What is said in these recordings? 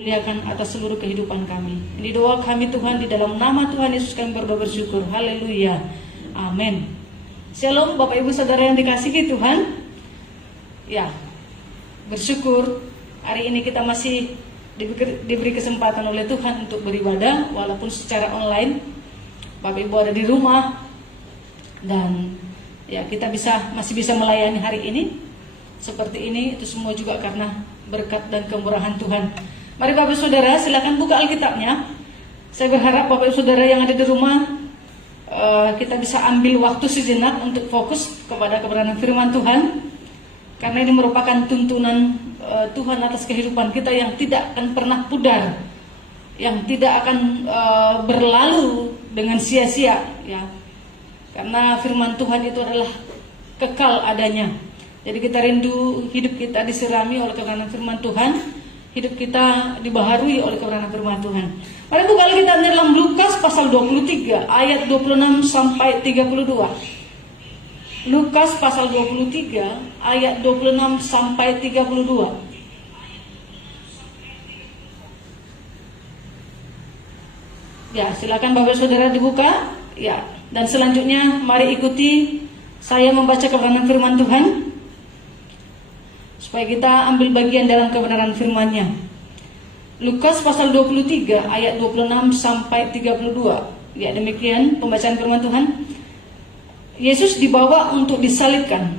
muliakan atas seluruh kehidupan kami. Ini doa kami Tuhan, di dalam nama Tuhan Yesus kami berdoa bersyukur. Haleluya. Amin. Shalom Bapak Ibu Saudara yang dikasihi Tuhan. Ya, bersyukur hari ini kita masih diberi kesempatan oleh Tuhan untuk beribadah walaupun secara online. Bapak Ibu ada di rumah dan ya kita masih bisa melayani hari ini seperti ini. Itu semua juga karena berkat dan kemurahan Tuhan. Mari Bapak Saudara silakan buka Alkitabnya. Saya berharap Bapak Saudara yang ada di rumah kita bisa ambil waktu sejenak untuk fokus kepada kebenaran firman Tuhan, karena ini merupakan tuntunan Tuhan atas kehidupan kita yang tidak akan pernah pudar, yang tidak akan berlalu dengan sia-sia, ya. Karena firman Tuhan itu adalah kekal adanya. Jadi kita rindu hidup kita disirami oleh kebenaran firman Tuhan, hidup kita dibaharui oleh kebenaran firman Tuhan. Mari buka Alkitabnya dalam Lukas pasal 23 ayat 26 sampai 32. Lukas pasal 23 ayat 26 sampai 32. Ya, silakan Bapak Saudara dibuka. Ya, dan selanjutnya mari ikuti saya membaca kebenaran firman Tuhan, supaya kita ambil bagian dalam kebenaran firman-Nya. Lukas pasal 23 ayat 26 sampai 32. Ya, demikian pembacaan firman Tuhan. Yesus dibawa untuk disalibkan.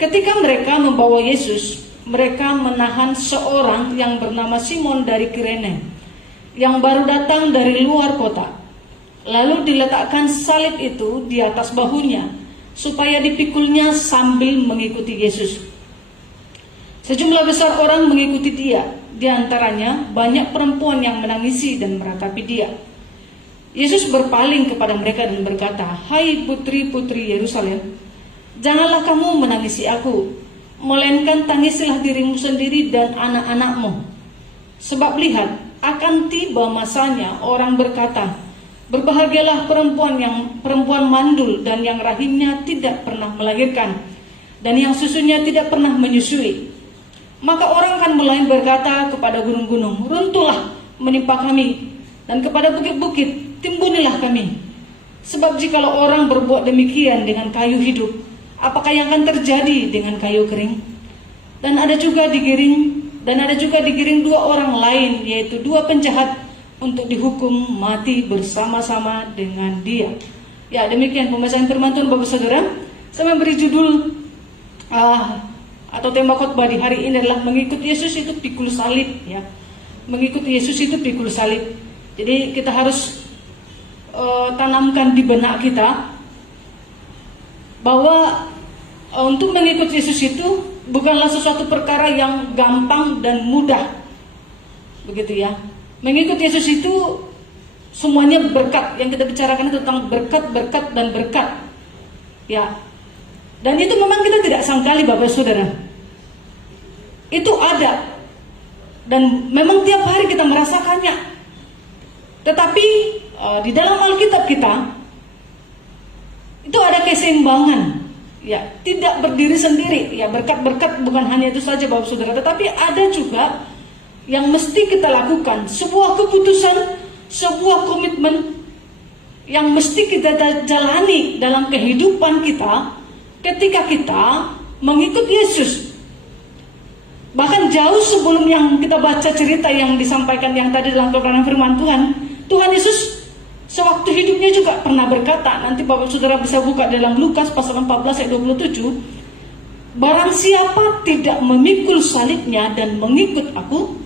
Ketika mereka membawa Yesus, mereka menahan seorang yang bernama Simon dari Kirene, yang baru datang dari luar kota. Lalu diletakkan salib itu di atas bahunya, supaya dipikulnya sambil mengikuti Yesus. Sejumlah besar orang mengikuti dia, di antaranya banyak perempuan yang menangisi dan meratapi dia. Yesus berpaling kepada mereka dan berkata, "Hai putri-putri Yerusalem, janganlah kamu menangisi aku, melainkan tangisilah dirimu sendiri dan anak-anakmu. Sebab lihat, akan tiba masanya orang berkata, berbahagialah perempuan mandul dan yang rahimnya tidak pernah melahirkan, dan yang susunya tidak pernah menyusui. Maka orang akan mulai berkata kepada gunung-gunung, runtuhlah menimpa kami, dan kepada bukit-bukit, timbunilah kami. Sebab jikalau orang berbuat demikian dengan kayu hidup, apakah yang akan terjadi dengan kayu kering? Dan ada juga digiring dua orang lain, yaitu dua penjahat, untuk dihukum mati bersama-sama dengan dia." Ya, demikian pembahasan firman Tuhan Bapak Saudara. Saya memberi judul atau tema khotbah di hari ini adalah mengikuti Yesus itu pikul salib, ya. Mengikuti Yesus itu pikul salib. Jadi kita harus tanamkan di benak kita bahwa untuk mengikuti Yesus itu bukanlah sesuatu perkara yang gampang dan mudah, begitu ya. Mengikuti Yesus itu semuanya berkat. Yang kita bicarakan itu tentang berkat, berkat, dan berkat, ya. Dan itu memang kita tidak sangkali Bapak Saudara, itu ada, dan memang tiap hari kita merasakannya. Tetapi di dalam Alkitab kita itu ada keseimbangan, ya, tidak berdiri sendiri. Ya, berkat-berkat bukan hanya itu saja Bapak Saudara, tetapi ada juga yang mesti kita lakukan, sebuah keputusan, sebuah komitmen yang mesti kita jalani dalam kehidupan kita ketika kita mengikut Yesus. Bahkan jauh sebelum yang kita baca cerita yang disampaikan yang tadi dalam kebenaran firman Tuhan, Tuhan Yesus sewaktu hidupnya juga pernah berkata, nanti Bapak Saudara bisa buka dalam Lukas pasal 14 ayat 27, "Barang siapa tidak memikul salibnya dan mengikut aku,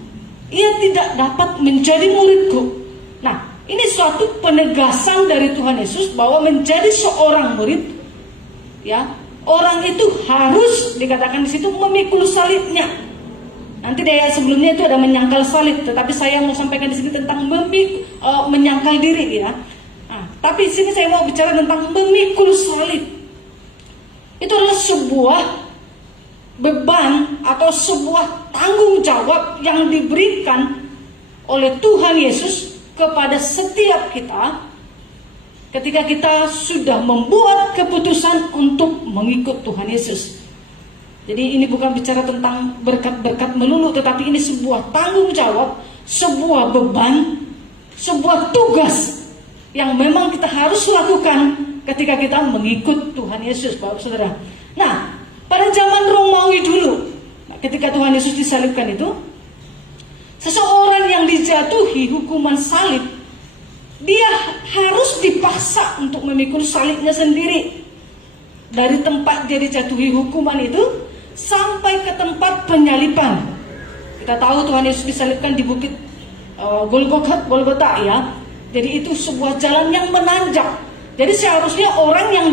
ia tidak dapat menjadi muridku." Nah, ini suatu penegasan dari Tuhan Yesus bahwa menjadi seorang murid, ya, orang itu harus dikatakan di situ memikul salibnya. Nanti di ayat sebelumnya itu ada menyangkal salib, tetapi saya mau sampaikan di sini tentang menyangkal diri, ya. Nah, tapi di sini saya mau bicara tentang memikul salib. Itu adalah sebuah beban atau sebuah tanggung jawab yang diberikan oleh Tuhan Yesus kepada setiap kita ketika kita sudah membuat keputusan untuk mengikut Tuhan Yesus. Jadi ini bukan bicara tentang berkat-berkat melulu, tetapi ini sebuah tanggung jawab, sebuah beban, sebuah tugas yang memang kita harus lakukan ketika kita mengikut Tuhan Yesus, Bapak Saudara. Nah, pada zaman Romawi dulu, ketika Tuhan Yesus disalibkan itu, seseorang yang dijatuhi hukuman salib, dia harus dipaksa untuk memikul salibnya sendiri. Dari tempat dia dijatuhi hukuman itu sampai ke tempat penyaliban. Kita tahu Tuhan Yesus disalibkan di bukit Golgota ya. Jadi itu sebuah jalan yang menanjak. Jadi seharusnya orang yang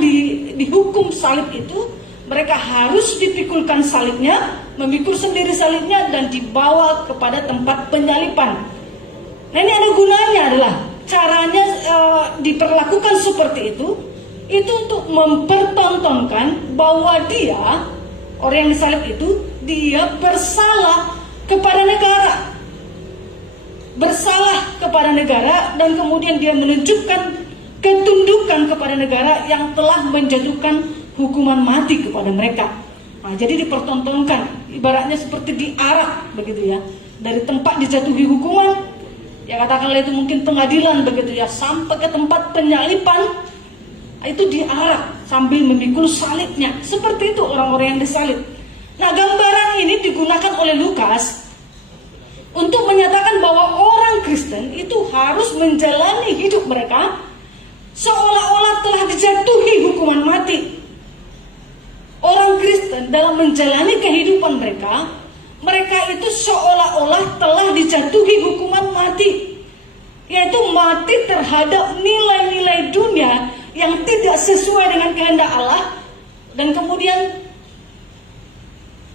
dihukum salib itu, mereka harus dipikulkan salibnya, memikul sendiri salibnya, dan dibawa kepada tempat penyaliban. Nah, ini ada gunanya adalah caranya diperlakukan seperti itu untuk mempertontonkan bahwa dia, orang yang disalib itu, dia bersalah kepada negara. Bersalah kepada negara, dan kemudian dia menunjukkan ketundukan kepada negara yang telah menjatuhkan hukuman mati kepada mereka. Nah, jadi dipertontonkan, ibaratnya seperti diarak begitu ya. Dari tempat dijatuhi hukuman, ya katakanlah itu mungkin pengadilan begitu ya, sampai ke tempat penyaliban, itu diarak sambil memikul salibnya. Seperti itu orang-orang yang disalib. Nah, gambaran ini digunakan oleh Lukas untuk menyatakan bahwa orang Kristen itu harus menjalani hidup mereka seolah-olah telah dijatuhi hukuman mati. Orang Kristen dalam menjalani kehidupan mereka, mereka itu seolah-olah telah dijatuhi hukuman mati, yaitu mati terhadap nilai-nilai dunia yang tidak sesuai dengan kehendak Allah, dan kemudian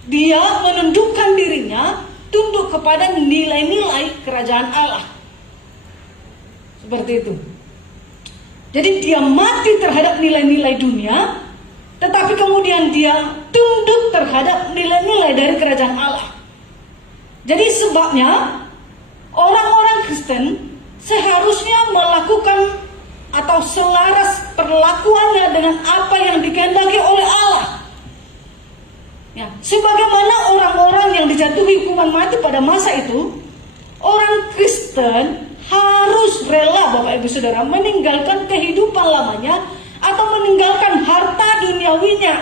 dia menundukkan dirinya tunduk kepada nilai-nilai kerajaan Allah. Seperti itu. Jadi dia mati terhadap nilai-nilai dunia, tetapi kemudian dia tunduk terhadap nilai-nilai dari kerajaan Allah. Jadi sebabnya orang-orang Kristen seharusnya melakukan atau selaras perlakuannya dengan apa yang dikehendaki oleh Allah. Ya, sebagaimana orang-orang yang dijatuhi hukuman mati pada masa itu, orang Kristen harus rela, Bapak Ibu Saudara, meninggalkan kehidupan lamanya atau meninggalkan harta duniawinya,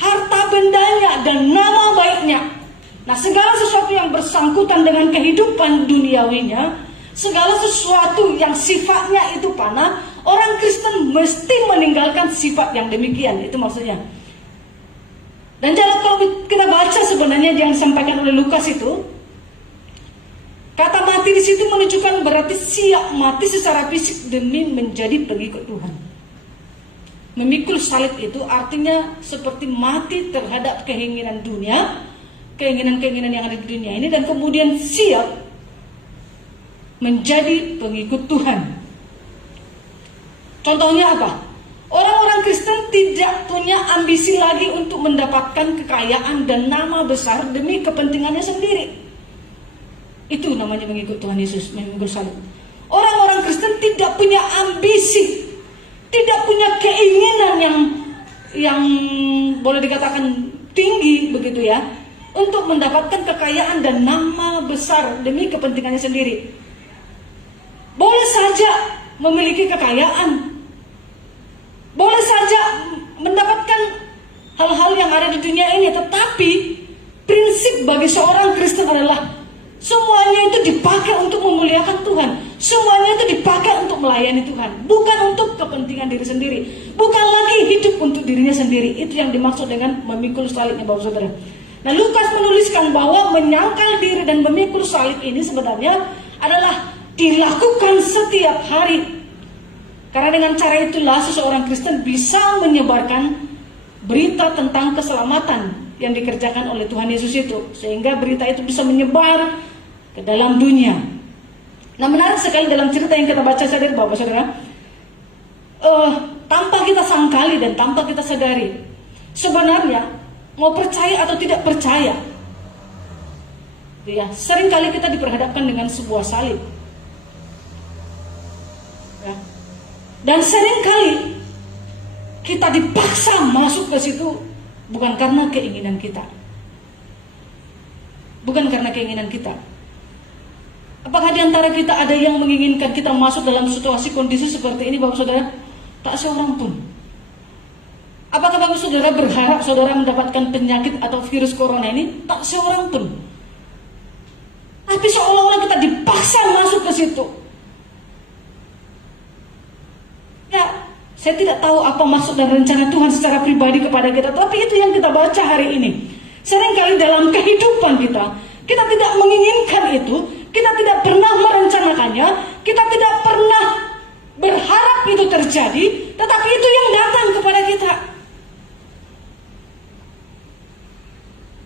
harta bendanya, dan nama baiknya. Nah, segala sesuatu yang bersangkutan dengan kehidupan duniawinya, segala sesuatu yang sifatnya itu panah, orang Kristen mesti meninggalkan sifat yang demikian. Itu maksudnya. Dan kalau kita baca sebenarnya yang disampaikan oleh Lukas itu, kata mati di situ menunjukkan berarti siap mati secara fisik demi menjadi pengikut Tuhan. Memikul salib itu artinya seperti mati terhadap keinginan dunia, keinginan-keinginan yang ada di dunia ini, dan kemudian siap menjadi pengikut Tuhan. Contohnya apa? Orang-orang Kristen tidak punya ambisi lagi untuk mendapatkan kekayaan dan nama besar demi kepentingannya sendiri. Itu namanya mengikut Tuhan Yesus, memikul salib. Orang-orang Kristen tidak punya ambisi, tidak punya keinginan yang boleh dikatakan tinggi begitu ya, untuk mendapatkan kekayaan dan nama besar demi kepentingannya sendiri. Boleh saja memiliki kekayaan, boleh saja mendapatkan hal-hal yang ada di dunia ini, tetapi prinsip bagi seorang Kristen adalah semuanya itu dipakai untuk memuliakan Tuhan, semuanya itu dipakai untuk melayani Tuhan, bukan untuk kepentingan diri sendiri, bukan lagi hidup untuk dirinya sendiri. Itu yang dimaksud dengan memikul salibnya, Bapak Saudara. Nah, Lukas menuliskan bahwa menyangkal diri dan memikul salib ini sebenarnya adalah dilakukan setiap hari. Karena dengan cara itulah seseorang Kristen bisa menyebarkan berita tentang keselamatan yang dikerjakan oleh Tuhan Yesus itu, sehingga berita itu bisa menyebar ke dalam dunia. Nah, menarik sekali dalam cerita yang kita baca tadi, Bapak Saudara, tanpa kita sangkali dan tanpa kita sadari, sebenarnya mau percaya atau tidak percaya, ya, seringkali kita diperhadapkan dengan sebuah salib. Ya. Dan seringkali kita dipaksa masuk ke situ bukan karena keinginan kita. Bukan karena keinginan kita. Apakah di antara kita ada yang menginginkan kita masuk dalam situasi kondisi seperti ini, Bapak Saudara? Tak seorang pun. Apakah Bapak Saudara berharap saudara mendapatkan penyakit atau virus corona ini? Tak seorang pun. Tapi seolah-olah kita dipaksa masuk ke situ. Ya, saya tidak tahu apa maksud dan rencana Tuhan secara pribadi kepada kita, tapi itu yang kita baca hari ini. Seringkali dalam kehidupan kita, kita tidak menginginkan itu, kita tidak pernah merencanakannya, kita tidak pernah berharap itu terjadi, tetapi itu yang datang kepada kita.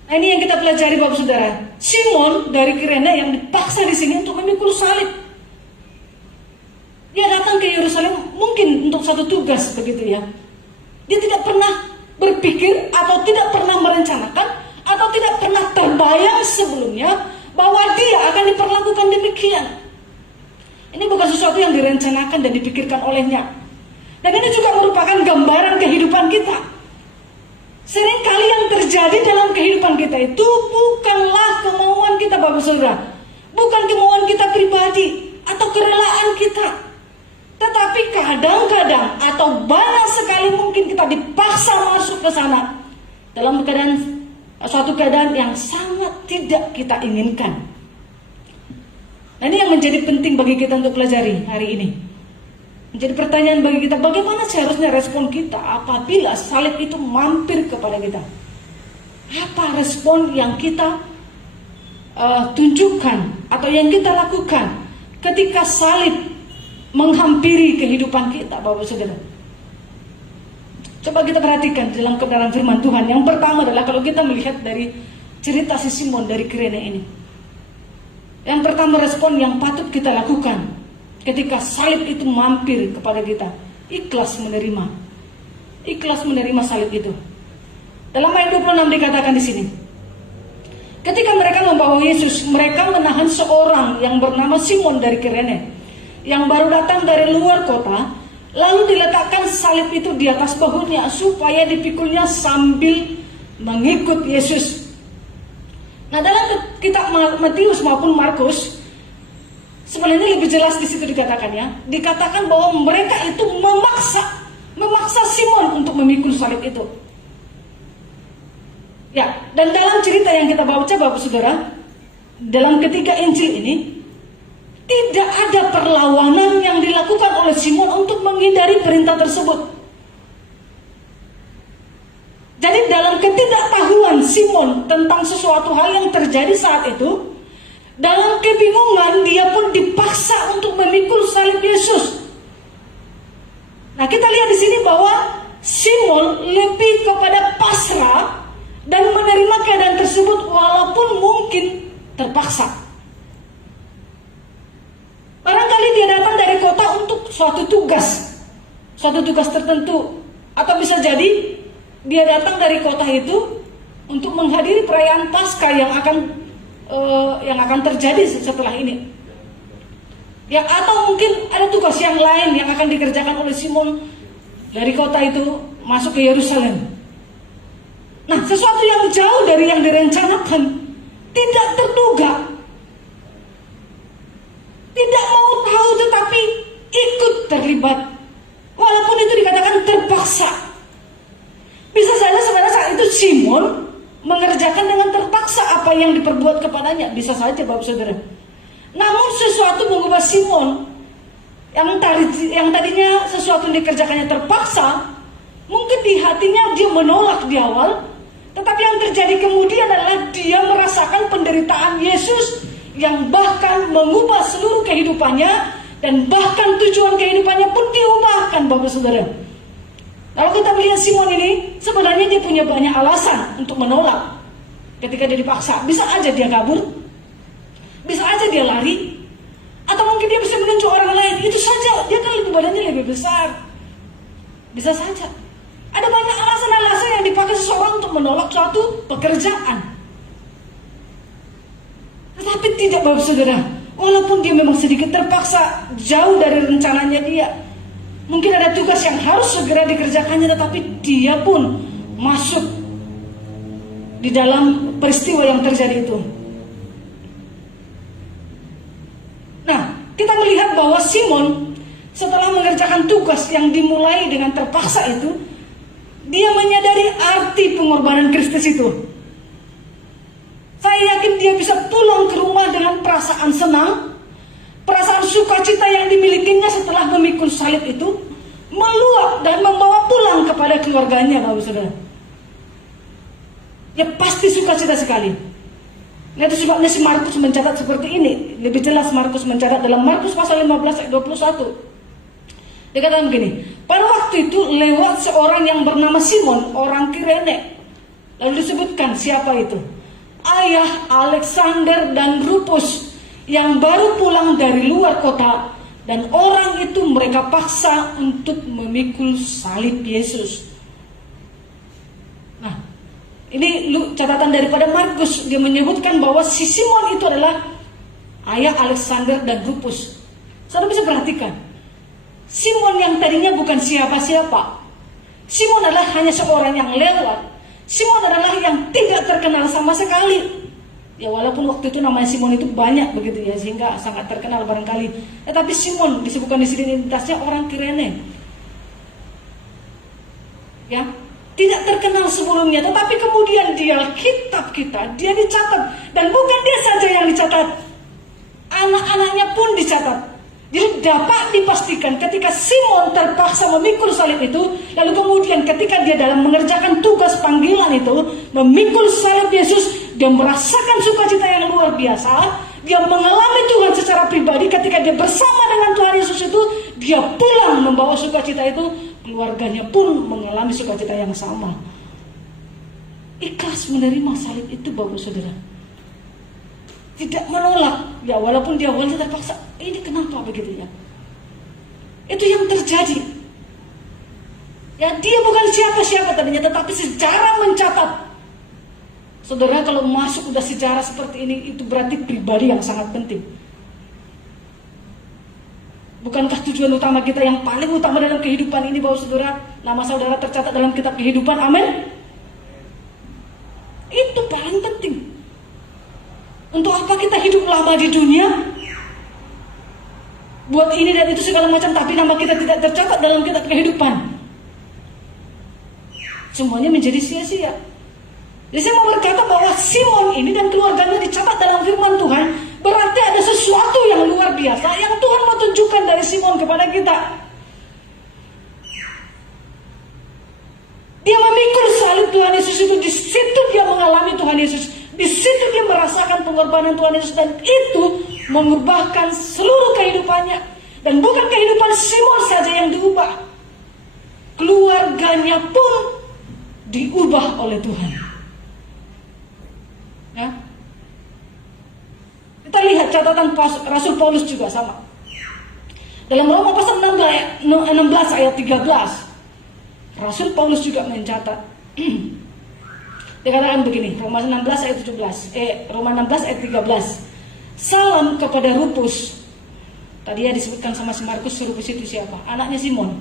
Nah, ini yang kita pelajari, Bapak Saudara. Simon dari Kirene yang dipaksa di sini untuk memikul salib. Dia datang ke Yerusalem mungkin untuk satu tugas, begitu ya. Dia tidak pernah berpikir atau tidak pernah merencanakan atau tidak pernah terbayang sebelumnya bahwa dia akan diperlakukan demikian. Ini bukan sesuatu yang direncanakan dan dipikirkan olehnya. Dan ini juga merupakan gambaran kehidupan kita. Seringkali yang terjadi dalam kehidupan kita itu bukanlah kemauan kita, Bapak Saudara. Bukan kemauan kita pribadi atau kerelaan kita. Tetapi kadang-kadang atau banyak sekali mungkin kita dipaksa masuk ke sana dalam suatu keadaan yang sangat tidak kita inginkan. Nah, ini yang menjadi penting bagi kita untuk pelajari hari ini. Menjadi pertanyaan bagi kita, bagaimana seharusnya respon kita apabila salib itu mampir kepada kita? Apa respon yang kita tunjukkan atau yang kita lakukan ketika salib menghampiri kehidupan kita, Bapak Saudara? Coba kita perhatikan dalam kebenaran firman Tuhan. Yang pertama adalah kalau kita melihat dari cerita si Simon dari Kirene ini. Yang pertama respon yang patut kita lakukan ketika salib itu mampir kepada kita, ikhlas menerima. Ikhlas menerima salib itu. Dalam ayat 26 dikatakan di sini. Ketika mereka membawa Yesus, mereka menahan seorang yang bernama Simon dari Kirene, yang baru datang dari luar kota, lalu diletakkan salib itu di atas bahunya supaya dipikulnya sambil mengikut Yesus. Nah, dalam kitab Matius maupun Markus, sebenarnya lebih jelas di situ dikatakan ya. Dikatakan bahwa mereka itu memaksa Simon untuk memikul salib itu. Ya, dan dalam cerita yang kita baca, Bapak Saudara, dalam ketiga Injil ini tidak ada perlawanan yang dilakukan oleh Simon untuk menghindari perintah tersebut. Jadi dalam ketidaktahuan Simon tentang sesuatu hal yang terjadi saat itu, dalam kebingungan dia pun dipaksa untuk memikul salib Yesus. Nah, kita lihat di sini bahwa Simon lebih kepada pasrah dan menerima keadaan tersebut walaupun mungkin terpaksa. Barangkali dia datang dari kota untuk suatu tugas tertentu, atau bisa jadi dia datang dari kota itu untuk menghadiri perayaan Paskah yang akan terjadi setelah ini. Ya, atau mungkin ada tugas yang lain yang akan dikerjakan oleh Simon dari kota itu masuk ke Yerusalem. Nah, sesuatu yang jauh dari yang direncanakan, tidak terduga, tidak mau tahu tetapi ikut terlibat, walaupun itu dikatakan terpaksa. Bisa saja sebenarnya saat itu Simon mengerjakan dengan terpaksa apa yang diperbuat kepadanya, bisa saja, Bapak Saudara. Namun sesuatu mengubah Simon yang tadinya sesuatu yang dikerjakannya terpaksa, mungkin di hatinya dia menolak di awal, tetapi yang terjadi kemudian adalah dia merasakan penderitaan Yesus yang bahkan mengubah seluruh kehidupannya, dan bahkan tujuan kehidupannya pun diubahkan, Bapak Saudara. Kalau kita melihat Simon ini, sebenarnya dia punya banyak alasan untuk menolak ketika dia dipaksa. Bisa aja dia kabur, bisa aja dia lari, atau mungkin dia bisa menunjuk orang lain. Itu saja, dia kan badannya lebih besar. Bisa saja. Ada banyak alasan-alasan yang dipakai seseorang untuk menolak suatu pekerjaan. Tetapi tidak, Bapak Saudara. Walaupun dia memang sedikit terpaksa, jauh dari rencananya dia, mungkin ada tugas yang harus segera dikerjakannya, tetapi dia pun masuk di dalam peristiwa yang terjadi itu. Nah, kita melihat bahwa Simon setelah mengerjakan tugas yang dimulai dengan terpaksa itu, dia menyadari arti pengorbanan Kristus itu. Saya yakin dia bisa pulang ke rumah dengan perasaan senang, perasaan sukacita yang dimilikinya setelah memikul salib itu meluap dan membawa pulang kepada keluarganya, Bapak Saudara. Ya pasti sukacita sekali. Nah, itu sebabnya si Markus mencatat seperti ini. Lebih jelas Markus mencatat dalam Markus pasal 15 ayat 21. Dia katakan begini, pada waktu itu lewat seorang yang bernama Simon, orang Kirene. Lalu disebutkan siapa itu? Ayah Alexander dan Rufus yang baru pulang dari luar kota, dan orang itu mereka paksa untuk memikul salib Yesus. Nah, ini catatan daripada Markus. Dia menyebutkan bahwa si Simon itu adalah ayah Alexander dan Rufus. Saudara bisa perhatikan, Simon yang tadinya bukan siapa-siapa. Simon adalah hanya seorang yang lewat. Simon adalah yang tidak terkenal sama sekali. Ya walaupun waktu itu namanya Simon itu banyak begitu ya, sehingga sangat terkenal barangkali. Tetapi Simon disebutkan di sini identitasnya orang Kirene. Ya, tidak terkenal sebelumnya, tetapi kemudian di Alkitab kita dia dicatat, dan bukan dia saja yang dicatat, anak-anaknya pun dicatat. Jadi dapat dipastikan ketika Simon terpaksa memikul salib itu, lalu kemudian ketika dia dalam mengerjakan tugas panggilan itu memikul salib Yesus, dia merasakan sukacita yang luar biasa. Dia mengalami Tuhan secara pribadi. Ketika dia bersama dengan Tuhan Yesus itu, dia pulang membawa sukacita itu. Keluarganya pun mengalami sukacita yang sama. Ikhlas menerima salib itu, Bapak Saudara. Tidak menolak. Ya walaupun dia awalnya terpaksa. Ini kenapa begitu ya? Itu yang terjadi. Ya dia bukan siapa-siapa tadinya, tetapi sejarah mencatat. Saudara, kalau masuk udah sejarah seperti ini, itu berarti pribadi yang sangat penting. Bukankah tujuan utama kita yang paling utama dalam kehidupan ini, Bapak Saudara, nama saudara tercatat dalam kitab kehidupan? Amin. Itu paling penting. Untuk apa kita hidup lama di dunia? Buat ini dan itu segala macam, tapi nama kita tidak tercatat dalam kitab kehidupan. Semuanya menjadi sia-sia. Jadi saya mau berkata bahwa Simon ini dan keluarganya dicatat dalam firman Tuhan, berarti ada sesuatu yang luar biasa yang Tuhan mau tunjukkan dari Simon kepada kita. Dia memikul salib Tuhan Yesus itu, di situ dia mengalami Tuhan Yesus, di situ dia merasakan pengorbanan Tuhan Yesus, dan itu mengubahkan seluruh kehidupannya. Dan bukan kehidupan Simon saja yang diubah, keluarganya pun diubah oleh Tuhan. Ya. Kita lihat catatan Rasul Paulus juga sama. Dalam Roma pasal 16 ayat 13, Rasul Paulus juga mencatat. Dikatakan begini, Roma 16 ayat 13. Salam kepada Rufus. Tadi ya disebutkan sama si Markus, Rufus itu siapa? Anaknya Simon.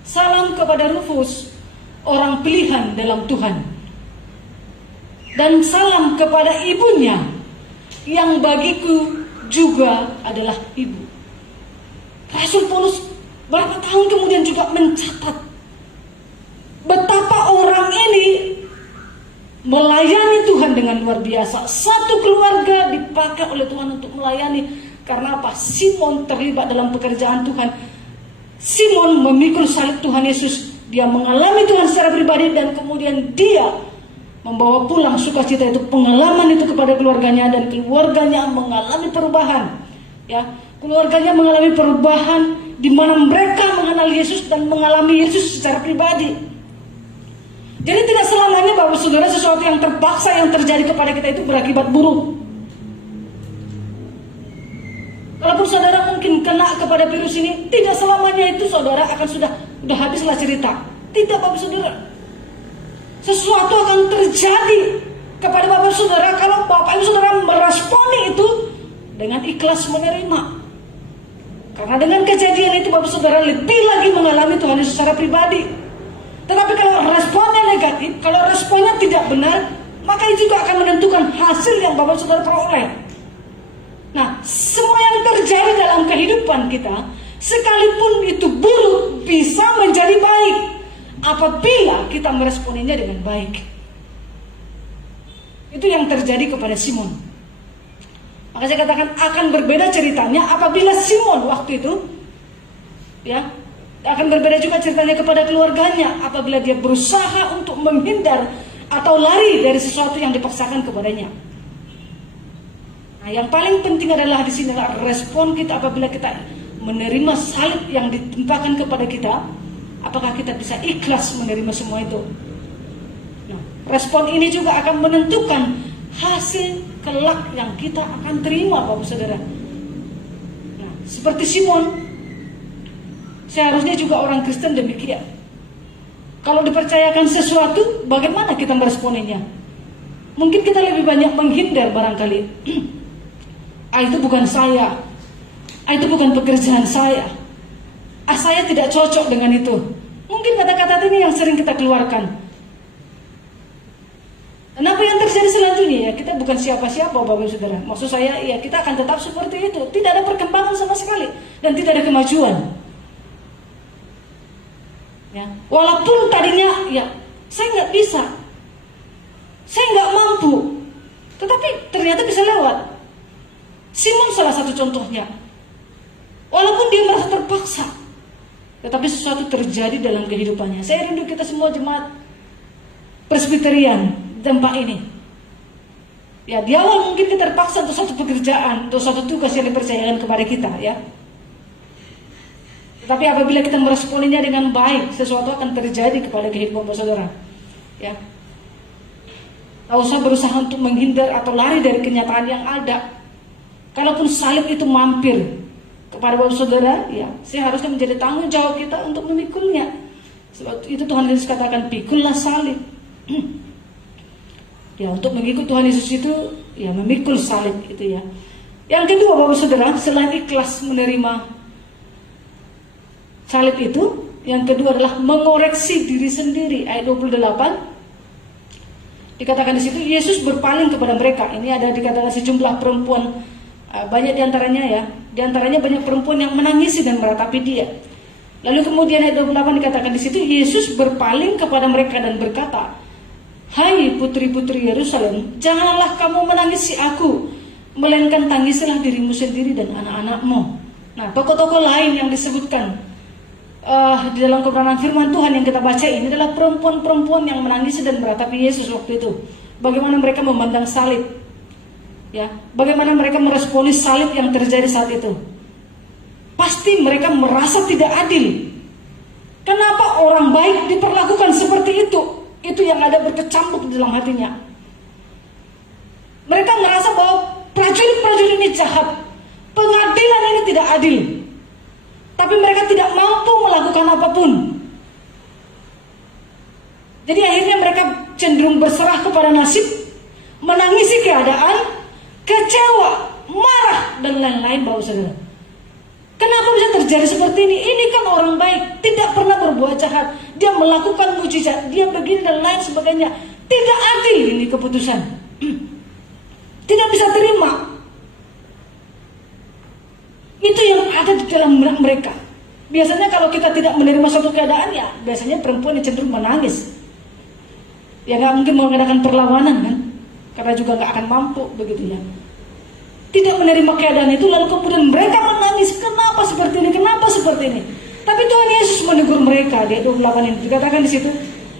Salam kepada Rufus, orang pilihan dalam Tuhan. Dan salam kepada ibunya, yang bagiku juga adalah ibu. Rasul Paulus berapa tahun kemudian juga mencatat betapa orang ini melayani Tuhan dengan luar biasa. Satu keluarga dipakai oleh Tuhan untuk melayani. Karena apa? Simon terlibat dalam pekerjaan Tuhan. Simon memikul salib Tuhan Yesus. Dia mengalami Tuhan secara pribadi, dan kemudian dia membawa pulang sukacita itu, pengalaman itu kepada keluarganya, dan keluarganya mengalami perubahan. Ya, keluarganya mengalami perubahan di mana mereka mengenal Yesus dan mengalami Yesus secara pribadi. Jadi tidak selamanya Bapak Saudara sesuatu yang terpaksa yang terjadi kepada kita itu berakibat buruk. Kalaupun saudara mungkin kena kepada virus ini, tidak selamanya itu saudara akan sudah habislah cerita. Tidak, Bapak Saudara. Sesuatu akan terjadi kepada Bapak Saudara kalau Bapak Ibu Saudara meresponi itu dengan ikhlas menerima. Karena dengan kejadian itu Bapak Saudara lebih lagi mengalami Tuhan Yesus secara pribadi. Tetapi kalau responnya negatif, kalau responnya tidak benar, maka itu juga akan menentukan hasil yang Bapak Saudara peroleh. Nah, semua yang terjadi dalam kehidupan kita, sekalipun itu buruk, bisa menjadi baik apabila kita meresponinya dengan baik. Itu yang terjadi kepada Simon. Maka saya katakan akan berbeda ceritanya apabila Simon waktu itu, ya, akan berbeda juga ceritanya kepada keluarganya apabila dia berusaha untuk menghindar atau lari dari sesuatu yang dipaksakan kepadanya. Nah, yang paling penting adalah di sini adalah respon kita apabila kita menerima salib yang ditimpakan kepada kita. Apakah kita bisa ikhlas menerima semua itu? Nah, respon ini juga akan menentukan hasil kelak yang kita akan terima, Bapak Saudara. Nah, seperti Simon, seharusnya juga orang Kristen demikian. Kalau dipercayakan sesuatu, bagaimana kita meresponinya? Mungkin kita lebih banyak menghindar barangkali. Itu bukan saya. Itu bukan pekerjaan saya. Saya tidak cocok dengan itu. Mungkin kata-kata ini yang sering kita keluarkan. Dan apa yang terjadi selanjutnya? Ya, kita bukan siapa-siapa, Bapak Saudara. Maksud saya, ya kita akan tetap seperti itu. Tidak ada perkembangan sama sekali. Dan tidak ada kemajuan. Ya, walaupun tadinya, ya saya nggak bisa. Saya nggak mampu. Tetapi ternyata bisa lewat. Simon salah satu contohnya. Walaupun dia merasa terpaksa, tetapi sesuatu terjadi dalam kehidupannya. Saya rindu kita semua jemaat Presbyterian tempat ini. Ya, di awal mungkin kita terpaksa untuk satu pekerjaan, untuk satu tugas yang dipercayakan kepada kita, ya. Tetapi apabila kita meresponinya dengan baik, sesuatu akan terjadi kepada kehidupan saudara. Ya. Tak usah berusaha untuk menghindar atau lari dari kenyataan yang ada. Kalaupun salib itu mampir kepada Bapak Saudara, ya, seharusnya menjadi tanggung jawab kita untuk memikulnya. Sebab itu Tuhan Yesus katakan, pikullah salib. Ya, untuk mengikut Tuhan Yesus itu, ya, memikul salib itu, ya. Yang kedua, Bapak Saudara, selain ikhlas menerima salib itu, yang kedua adalah mengoreksi diri sendiri. Ayat 28 dikatakan di situ, Yesus berpaling kepada mereka. Ini ada dikatakan sejumlah perempuan. Banyak diantaranya, ya, diantaranya banyak perempuan yang menangisi dan meratapi dia. Lalu kemudian ayat 28 dikatakan di situ, Yesus berpaling kepada mereka dan berkata, hai putri-putri Yerusalem, janganlah kamu menangisi aku, melainkan tangisilah dirimu sendiri dan anak-anakmu. Nah, tokoh-tokoh lain yang disebutkan di dalam kebenaran firman Tuhan yang kita baca ini adalah perempuan-perempuan yang menangisi dan meratapi Yesus waktu itu. Bagaimana mereka memandang salib. Ya, bagaimana mereka meresponi salib yang terjadi saat itu? Pasti mereka merasa tidak adil. Kenapa orang baik diperlakukan seperti itu? Itu yang ada berkecamuk di dalam hatinya. Mereka merasa bahwa prajurit-prajurit ini jahat. Pengadilan ini tidak adil. Tapi mereka tidak mampu melakukan apapun. Jadi akhirnya mereka cenderung berserah kepada nasib, menangisi keadaan, kecewa, marah, dan lain-lain, Bapak Saudara. Kenapa bisa terjadi seperti ini? Ini kan orang baik, tidak pernah berbuat jahat. Dia melakukan mujizat, dia begini dan lain sebagainya. Tidak adil ini keputusan. Tidak bisa terima. Itu yang ada di dalam benak mereka. Biasanya kalau kita tidak menerima suatu keadaan, ya biasanya perempuan yang cenderung menangis. Ya nggak mungkin mengadakan perlawanan, kan? Karena juga nggak akan mampu, begitu ya. Tidak menerima keadaan itu, lalu kemudian mereka menangis, kenapa seperti ini, kenapa seperti ini. Tapi Tuhan Yesus menegur mereka. Di 28 ini dikatakan di situ,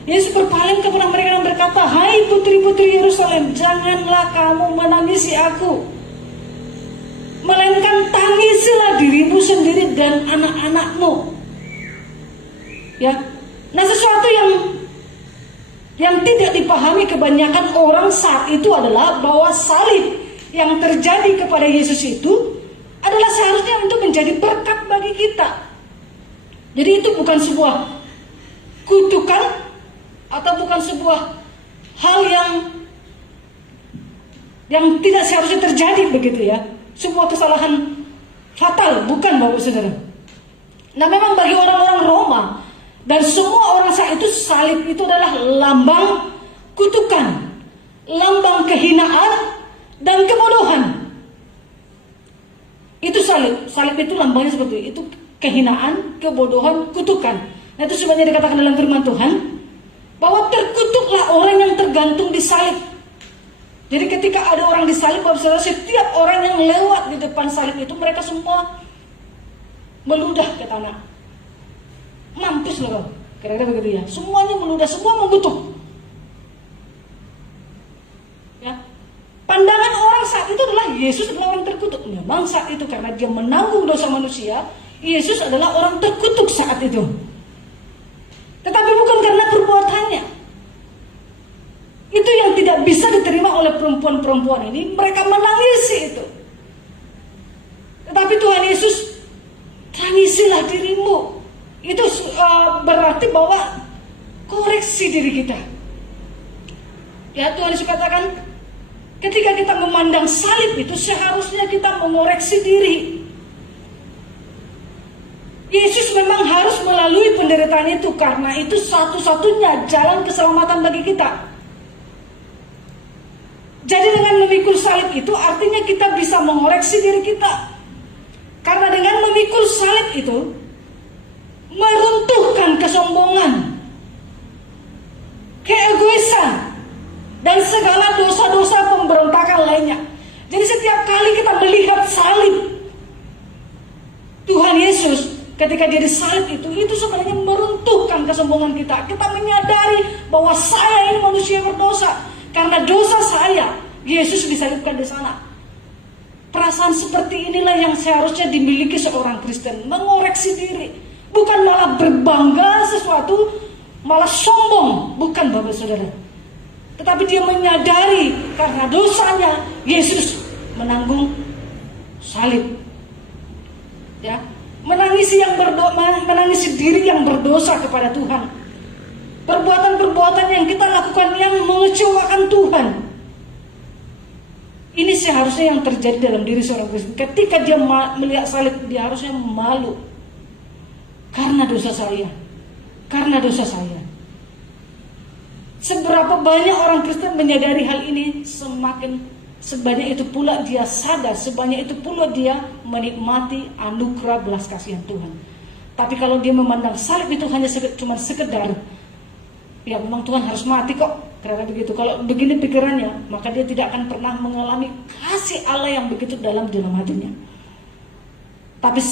Yesus berpaling kepada mereka dan berkata, hai putri-putri Yerusalem, janganlah kamu menangisi aku, melainkan tangisilah dirimu sendiri dan anak-anakmu. Ya, nah sesuatu yang tidak dipahami kebanyakan orang saat itu adalah bahwa salib yang terjadi kepada Yesus itu adalah seharusnya untuk menjadi berkat bagi kita. Jadi itu bukan sebuah kutukan atau bukan sebuah hal yang tidak seharusnya terjadi, begitu ya. Sebuah kesalahan fatal, bukan, Bapak Saudara. Nah, memang bagi orang-orang Roma dan semua orang saat itu, salib itu adalah lambang kutukan. lambang kehinaan dan kebodohan. Itu salib. Salib itu lambangnya seperti itu. Kehinaan, kebodohan, kutukan. Nah, itu sebenarnya dikatakan dalam firman Tuhan bahwa terkutuklah orang yang tergantung di salib. Jadi ketika ada orang di salib, setiap orang yang lewat di depan salib itu, mereka semua meludah ke tanah. Mampus loh, kira-kira begitu ya. Semuanya meludah, semua mengutuk. Ya. Pandangan orang saat itu adalah Yesus adalah orang terkutuk. Memang saat itu karena dia menanggung dosa manusia, Yesus adalah orang terkutuk saat itu. Tetapi bukan karena perbuatannya. Itu yang tidak bisa diterima oleh perempuan-perempuan ini. Mereka menangisi itu. Tetapi Tuhan Yesus, tangisilah dirimu. Itu berarti bahwa koreksi diri kita. Ya, Tuhan Yesus katakan, ketika kita memandang salib itu seharusnya kita mengoreksi diri. Yesus memang harus melalui penderitaan itu karena itu satu-satunya jalan keselamatan bagi kita. Jadi dengan memikul salib itu artinya kita bisa mengoreksi diri kita. Karena dengan memikul salib itu meruntuhkan kesombongan, keegoisan, dan segala dosa-dosa pemberontakan lainnya. Jadi setiap kali kita melihat salib Tuhan Yesus, ketika dia disalib itu sebenarnya meruntuhkan kesombongan kita. Kita menyadari bahwa saya ini manusia berdosa. Karena dosa saya, Yesus disalibkan di sana. Perasaan seperti inilah yang seharusnya dimiliki seorang Kristen. Mengoreksi diri. Bukan malah berbangga sesuatu, malah sombong. Bukan, Bapak Saudara. Tetapi dia menyadari karena dosanya, Yesus menanggung salib. Ya, menangisi diri yang berdosa kepada Tuhan. Perbuatan-perbuatan yang kita lakukan yang mengecewakan Tuhan. Ini seharusnya yang terjadi dalam diri seorang Kristen. Ketika dia melihat salib, dia harusnya malu. Karena dosa saya. Karena dosa saya. Seberapa banyak orang Kristen menyadari hal ini, sebanyak itu pula dia sadar, sebanyak itu pula dia menikmati anugerah belas kasihan Tuhan. Tapi kalau dia memandang salib itu hanya cuma sekedar, ya memang Tuhan harus mati kok, karena begitu. Kalau begini pikirannya, maka dia tidak akan pernah mengalami kasih Allah yang begitu dalam hatinya. Tapi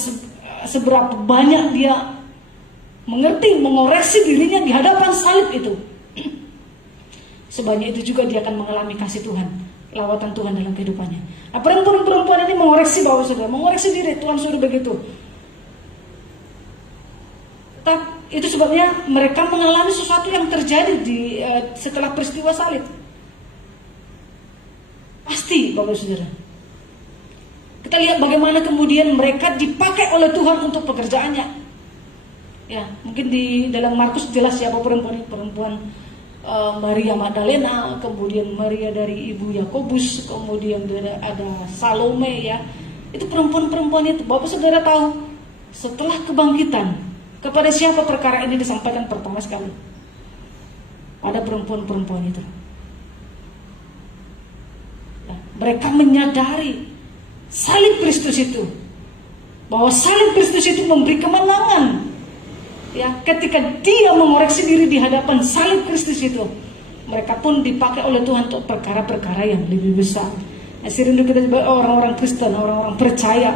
seberapa banyak dia mengerti, mengoreksi dirinya di hadapan salib itu, sebanyak itu juga dia akan mengalami kasih Tuhan, lawatan Tuhan dalam kehidupannya. Nah, perempuan-perempuan ini mengoreksi bahwa saudara, mengoreksi diri, Tuhan suruh begitu. Itu sebabnya mereka mengalami sesuatu yang terjadi setelah peristiwa salib. Pasti, Bapak Saudara. Kita lihat bagaimana kemudian mereka dipakai oleh Tuhan untuk pekerjaannya. Ya, mungkin di dalam Markus jelas siapa perempuan Maria Magdalena, kemudian Maria dari ibu Yakobus, kemudian ada Salome, ya. Itu perempuan-perempuan itu. Bapak Saudara tahu, setelah kebangkitan, kepada siapa perkara ini disampaikan pertama sekali? Pada perempuan-perempuan itu. Nah, mereka menyadari salib Kristus itu, bahwa salib Kristus itu memberi kemenangan. Ya, ketika dia mengoreksi diri di hadapan salib Kristus itu, mereka pun dipakai oleh Tuhan untuk perkara-perkara yang lebih besar. Nah, rindu kita sebagai orang-orang Kristen, orang-orang percaya.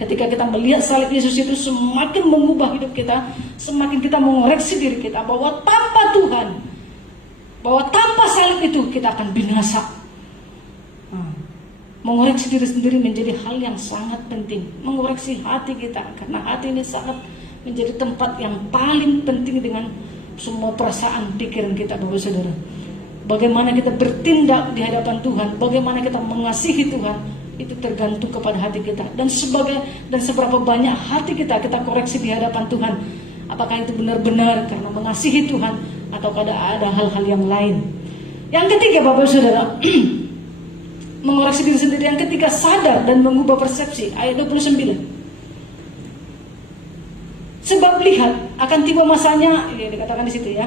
Ketika kita melihat salib Yesus itu semakin mengubah hidup kita, semakin kita mengoreksi diri kita bahwa tanpa Tuhan, bahwa tanpa salib itu kita akan binasa. Mengoreksi diri sendiri menjadi hal yang sangat penting. Mengoreksi hati kita, karena hati ini sangat menjadi tempat yang paling penting dengan semua perasaan pikiran kita, Bapak Saudara. Bagaimana kita bertindak di hadapan Tuhan, bagaimana kita mengasihi Tuhan, itu tergantung kepada hati kita. Dan seberapa banyak hati kita koreksi di hadapan Tuhan. Apakah itu benar-benar karena mengasihi Tuhan, atau ada hal-hal yang lain. Yang ketiga, Bapak Saudara, mengoreksi diri sendiri. Yang ketiga, sadar dan mengubah persepsi. Ayat 29. Sebab lihat akan tiba masanya, ini dikatakan di situ ya.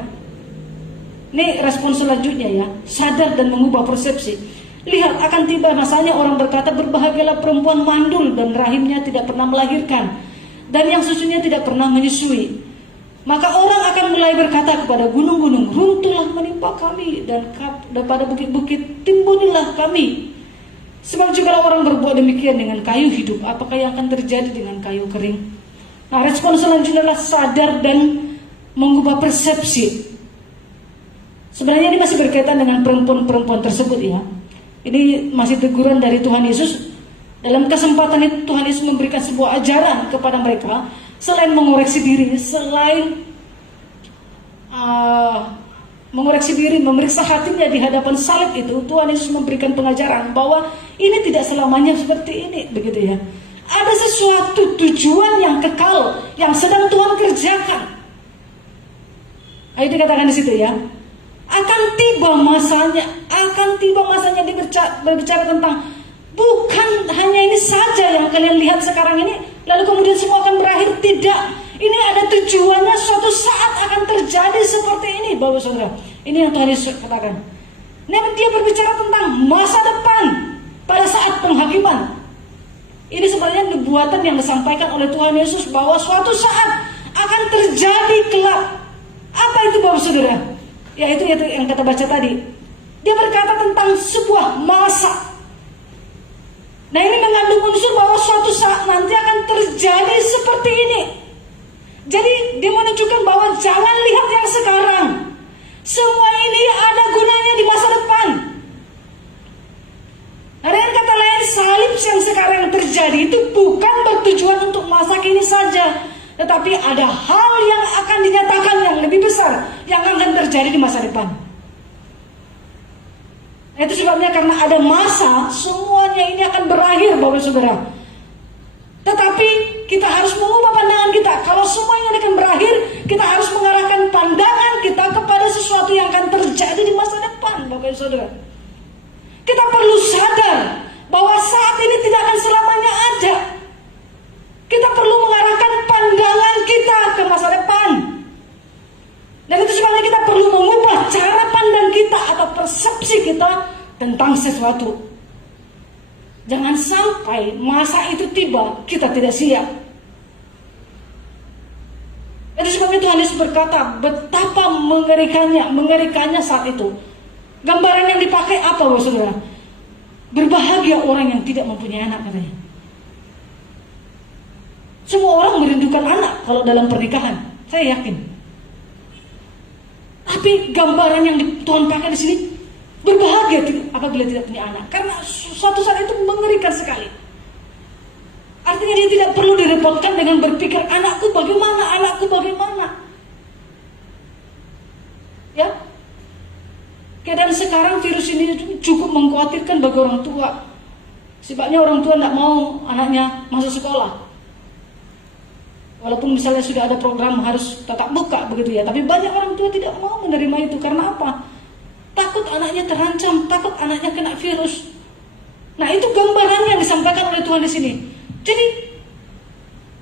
Ini respon selanjutnya ya, sadar dan mengubah persepsi. Lihat, akan tiba masanya orang berkata, berbahagialah perempuan mandul dan rahimnya tidak pernah melahirkan, dan yang susunya tidak pernah menyusui. Maka orang akan mulai berkata kepada gunung-gunung, runtuhlah menimpa kami, dan pada bukit-bukit timbunilah kami. Sebab jika orang berbuat demikian dengan kayu hidup, apakah yang akan terjadi dengan kayu kering? Nah, respon selanjutnya adalah sadar dan mengubah persepsi. Sebenarnya ini masih berkaitan dengan perempuan-perempuan tersebut ya. Ini masih teguran dari Tuhan Yesus. Dalam kesempatan itu Tuhan Yesus memberikan sebuah ajaran kepada mereka. Selain mengoreksi diri, selain mengoreksi diri, memeriksa hatinya di hadapan salib itu, Tuhan Yesus memberikan pengajaran bahwa ini tidak selamanya seperti ini, begitu ya. Ada sesuatu tujuan yang kekal yang sedang Tuhan kerjakan. Ayo dikatakan di situ ya. Akan tiba masanya dia berbicara tentang bukan hanya ini saja yang kalian lihat sekarang ini, lalu kemudian semua akan berakhir. Tidak, ini ada tujuannya, suatu saat akan terjadi seperti ini, Bapak Saudara. Ini yang Tuhan Yesus katakan. Dia berbicara tentang masa depan pada saat penghakiman. Ini sebenarnya nubuatan yang disampaikan oleh Tuhan Yesus bahwa suatu saat akan terjadi kelak. Apa itu Bapak Saudara? Yaitu yang kata baca tadi. Dia berkata tentang sebuah masa. Nah, ini mengandung unsur bahwa suatu saat nanti akan terjadi seperti ini. Jadi dia menunjukkan bahwa jangan lihat yang sekarang. Semua ini ada gunanya di masa depan. Nah, dengan kata lain, salib yang sekarang terjadi itu bukan bertujuan untuk masa kini saja, tetapi ada hal yang akan dinyatakan yang lebih besar yang akan terjadi di masa depan. Nah, itu sebabnya karena ada masa, semuanya ini akan berakhir, Bapak Saudara. Tetapi kita harus mengubah pandangan kita. Kalau semuanya akan berakhir, kita harus mengarahkan pandangan kita kepada sesuatu yang akan terjadi di masa depan, Bapak Saudara. Kita perlu sadar bahwa saat ini tidak akan selamanya ada. Kita perlu mengarahkan pandangan kita ke masa depan. Dan itu sebabnya kita perlu mengubah cara pandang kita atau persepsi kita tentang sesuatu. Jangan sampai masa itu tiba, kita tidak siap. Itu sebabnya Tuhan Yesus berkata, betapa mengerikannya saat itu. Gambaran yang dipakai apa, Bapak Saudara? Berbahagia orang yang tidak mempunyai anak, katanya. Semua orang merindukan anak kalau dalam pernikahan, saya yakin. Tapi gambaran yang Tuhan pakai di sini, berbahagia apabila tidak punya anak, karena suatu saat itu mengerikan sekali. Artinya dia tidak perlu direpotkan dengan berpikir anakku bagaimana. Ya, keadaan sekarang virus ini cukup mengkhawatirkan bagi orang tua. Sebabnya orang tua tidak mau anaknya masuk sekolah. Walaupun misalnya sudah ada program harus tatap muka begitu ya, tapi banyak orang tua tidak mau menerima itu. Karena apa? Takut anaknya terancam, takut anaknya kena virus. Nah, itu gambaran yang disampaikan oleh Tuhan di sini. Jadi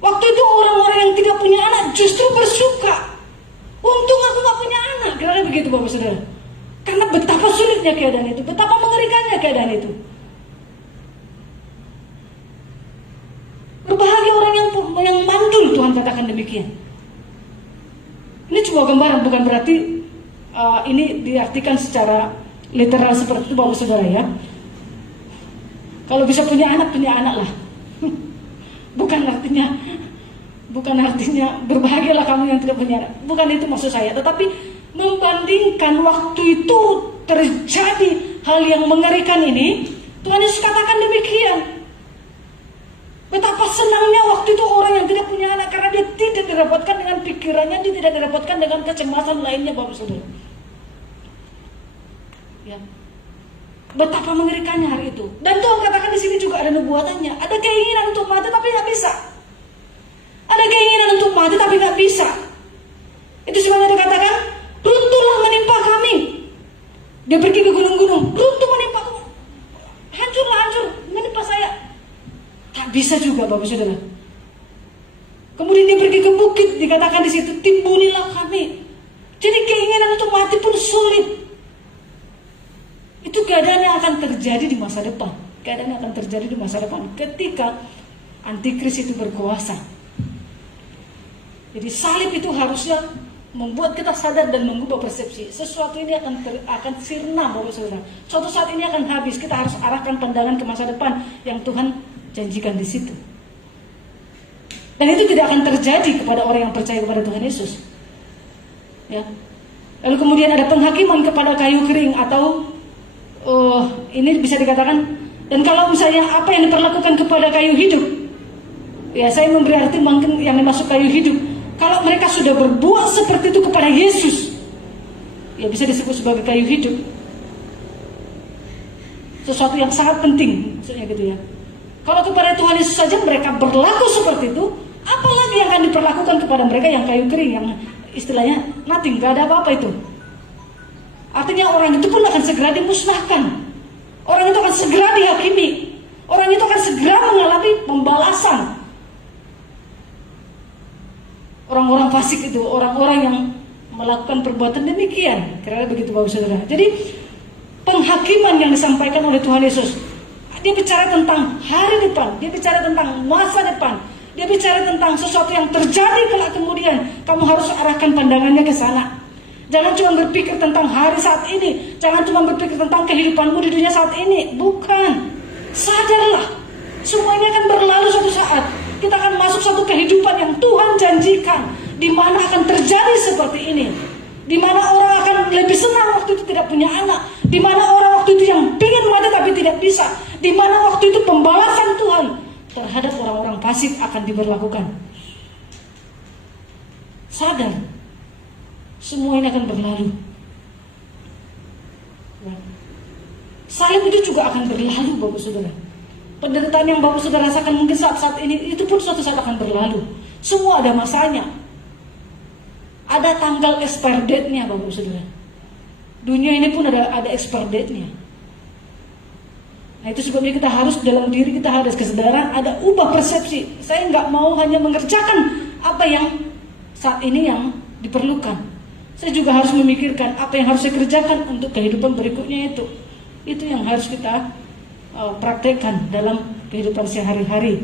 waktu itu orang-orang yang tidak punya anak justru bersuka. Untung aku gak punya anak, kira-kira begitu Bapak Saudara. Karena betapa sulitnya keadaan itu, betapa mengerikannya keadaan itu. Berbahagia orang yang mandul, Tuhan katakan demikian. Ini sebuah gambaran, bukan berarti ini diartikan secara literal seperti itu Bapak Saudara ya. Kalau bisa punya anak lah. Bukan artinya berbahagialah kamu yang tidak punya anak. Bukan itu maksud saya. Tetapi membandingkan waktu itu terjadi hal yang mengerikan ini, Tuhan Yesus katakan demikian. Betapa senangnya waktu itu orang yang tidak punya anak, karena dia tidak direpotkan dengan pikirannya, dia tidak direpotkan dengan kecemasan lainnya, Bapak Saudara. Ya. Betapa mengerikannya hari itu. Dan Tuhan katakan di sini juga ada nubuatannya. Ada keinginan untuk mati tapi nggak bisa. Ada keinginan untuk mati tapi nggak bisa. Itu sebabnya dikatakan, runtuhlah menimpa kami. Dia pergi ke gunung-gunung, runtuh menimpa kami. Hancur, menimpa saya. Tak bisa juga Bapak Saudara. Kemudian dia pergi ke bukit, dikatakan di situ, timbunilah kami. Jadi keinginan untuk mati pun sulit. Itu keadaan yang akan terjadi di masa depan. Keadaan yang akan terjadi di masa depan ketika antikris itu berkuasa. Jadi salib itu harusnya membuat kita sadar dan mengubah persepsi. Sesuatu ini akan sirna, Bapak Saudara. Suatu saat ini akan habis. Kita harus arahkan pandangan ke masa depan yang Tuhan janjikan di situ. Dan itu tidak akan terjadi kepada orang yang percaya kepada Tuhan Yesus. Ya. Lalu kemudian ada penghakiman kepada kayu kering atau ini bisa dikatakan, dan kalau misalnya apa yang diperlakukan kepada kayu hidup, ya saya memberi arti mungkin yang dimaksud kayu hidup. Kalau mereka sudah berbuat seperti itu kepada Yesus, ya bisa disebut sebagai kayu hidup. Sesuatu yang sangat penting, maksudnya gitu ya. Kalau kepada Tuhan Yesus saja mereka berlaku seperti itu, apalagi yang akan diperlakukan kepada mereka yang kayu kering, yang istilahnya nothing, gak ada apa-apa itu. Artinya orang itu pun akan segera dimusnahkan. Orang itu akan segera dihakimi. Orang itu akan segera mengalami pembalasan. Orang-orang fasik itu, orang-orang yang melakukan perbuatan demikian. Kira-kira begitu Bapak Saudara. Jadi penghakiman yang disampaikan oleh Tuhan Yesus, dia bicara tentang hari depan, dia bicara tentang masa depan, dia bicara tentang sesuatu yang terjadi kelak kemudian. Kamu harus arahkan pandangannya ke sana. Jangan cuma berpikir tentang hari saat ini, jangan cuma berpikir tentang kehidupanmu di dunia saat ini. Bukan. Sadarlah, semua ini akan berlalu suatu saat. Kita akan masuk satu kehidupan yang Tuhan janjikan, di mana akan terjadi seperti ini, di mana orang akan lebih senang waktu itu tidak punya anak, di mana orang waktu itu yang ingin mati tapi tidak bisa, di mana waktu itu pembalasan Tuhan terhadap orang-orang fasik akan diberlakukan. Sadar, semua ini akan berlalu. Salib itu juga akan berlalu, Bapak Saudara. Penderitaan yang Bapak Saudara rasakan mungkin saat-saat ini, itu pun suatu saat akan berlalu. Semua ada masanya. Ada tanggal expire date-nya, Bapak Saudara. Dunia ini pun ada expire date-nya. Nah itu sebabnya kita harus, dalam diri kita harus kesadaran, ada ubah persepsi. Saya nggak mau hanya mengerjakan apa yang saat ini yang diperlukan. Saya juga harus memikirkan apa yang harus saya kerjakan untuk kehidupan berikutnya itu. Itu yang harus kita praktekkan dalam kehidupan sehari-hari.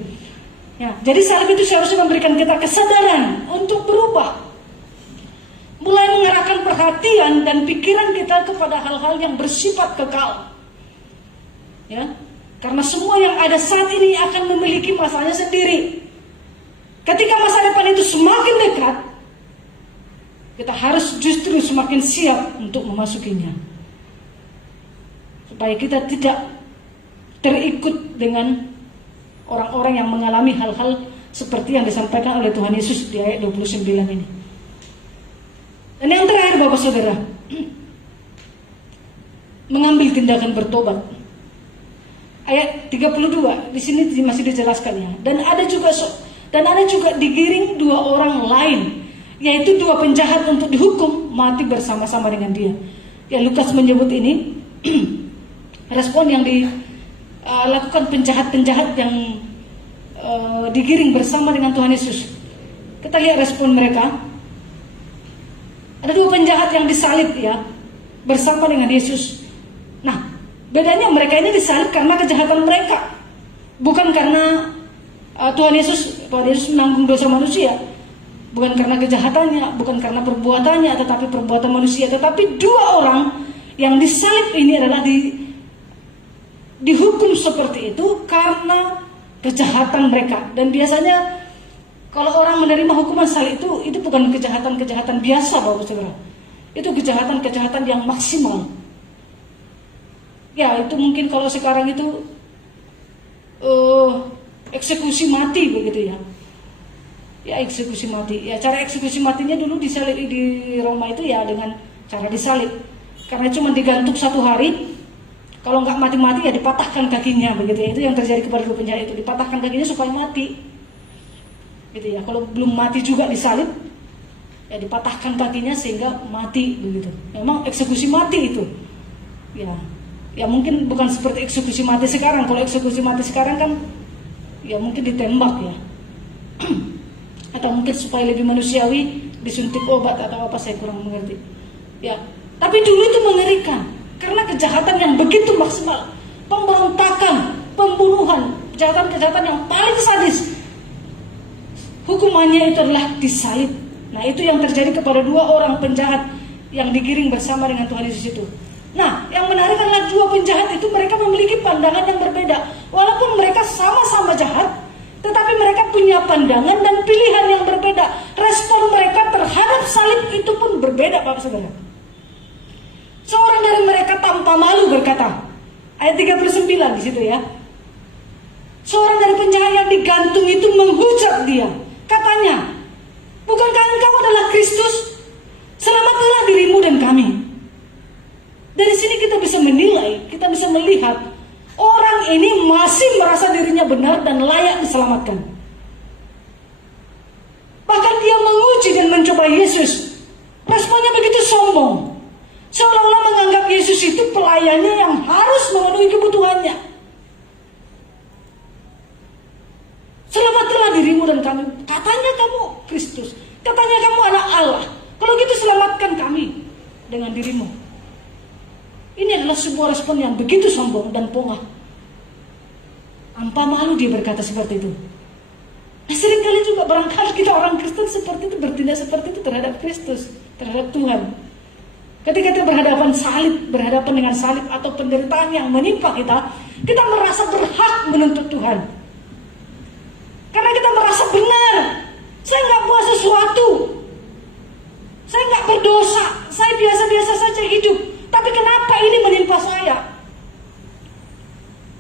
Ya, jadi salib itu seharusnya memberikan kita kesadaran untuk berubah. Mulai mengarahkan perhatian dan pikiran kita kepada hal-hal yang bersifat kekal. Ya, karena semua yang ada saat ini akan memiliki masanya sendiri. Ketika masa depan itu semakin dekat, kita harus justru semakin siap untuk memasukinya. Supaya kita tidak terikut dengan orang-orang yang mengalami hal-hal seperti yang disampaikan oleh Tuhan Yesus di ayat 29 ini. Dan yang terakhir Bapak Saudara, mengambil tindakan bertobat. Ayat 32 di sini masih dijelaskan ya. Dan ada juga digiring dua orang lain, yaitu dua penjahat untuk dihukum mati bersama-sama dengan dia. Ya, Lukas menyebut ini respon yang dilakukan penjahat-penjahat yang digiring bersama dengan Tuhan Yesus. Kita lihat respon mereka. Ada dua penjahat yang disalib ya bersama dengan Yesus. Nah, bedanya mereka ini disalib karena kejahatan mereka, bukan karena Tuhan Yesus menanggung dosa manusia. Bukan karena kejahatannya, bukan karena perbuatannya, tetapi perbuatan manusia. Tetapi dua orang yang disalib ini adalah dihukum seperti itu karena kejahatan mereka. Dan biasanya kalau orang menerima hukuman salib itu bukan kejahatan-kejahatan biasa, Bapak Saudara. Itu kejahatan-kejahatan yang maksimal. Ya, itu mungkin kalau sekarang itu eksekusi mati begitu ya. Ya, eksekusi mati. Ya, cara eksekusi matinya dulu di Roma itu ya dengan cara disalib. Karena cuma digantung 1 hari. Kalau nggak mati-mati ya dipatahkan kakinya begitu ya. Itu yang terjadi kepada dua penjahat itu, dipatahkan kakinya supaya mati. Gitu ya. Kalau belum mati juga disalib, ya dipatahkan kakinya sehingga mati begitu. Memang eksekusi mati itu. Ya. Ya mungkin bukan seperti eksekusi mati sekarang. Kalau eksekusi mati sekarang kan ya mungkin ditembak ya. Atau mungkin supaya lebih manusiawi disuntik obat atau apa, saya kurang mengerti. Ya, tapi dulu itu mengerikan karena kejahatan yang begitu maksimal, pemberontakan, pembunuhan, kejahatan-kejahatan yang paling sadis. Hukumannya itu adalah disalib. Nah, itu yang terjadi kepada dua orang penjahat yang digiring bersama dengan Tuhan Yesus itu. Nah, yang menarik adalah dua penjahat itu mereka memiliki pandangan yang berbeda. Walaupun mereka sama-sama jahat, tetapi mereka punya pandangan dan pilihan yang berbeda. Respon mereka terhadap salib itu pun berbeda, Bapak Saudara. Seorang dari mereka tanpa malu berkata, ayat 39 di situ ya. Seorang dari penjahat yang digantung itu menghujat dia. Katanya, bukankah engkau adalah Kristus? Selamatkanlah dirimu dan kami. Dari sini kita bisa menilai, kita bisa melihat orang ini masih merasa dirinya benar dan layak diselamatkan. Bahkan dia menguji dan mencoba Yesus. Responnya begitu sombong, seolah-olah menganggap Yesus itu pelayannya yang harus memenuhi kebutuhannya. Selamatkanlah dirimu dan kami. Katanya kamu Kristus, katanya kamu anak Allah. Kalau gitu selamatkan kami dengan dirimu. Ini adalah sebuah respon yang begitu sombong dan pongah. Tanpa malu dia berkata seperti itu. Nah, seringkali juga barangkali kita orang Kristen seperti itu, bertindak seperti itu terhadap Kristus, terhadap Tuhan. Ketika kita berhadapan salib, berhadapan dengan salib atau penderitaan yang menimpa kita, kita merasa berhak menuntut Tuhan. Karena kita merasa benar. Saya nggak buat sesuatu. Saya nggak berdosa. Saya biasa-biasa saja hidup. Tapi kenapa ini menimpa saya?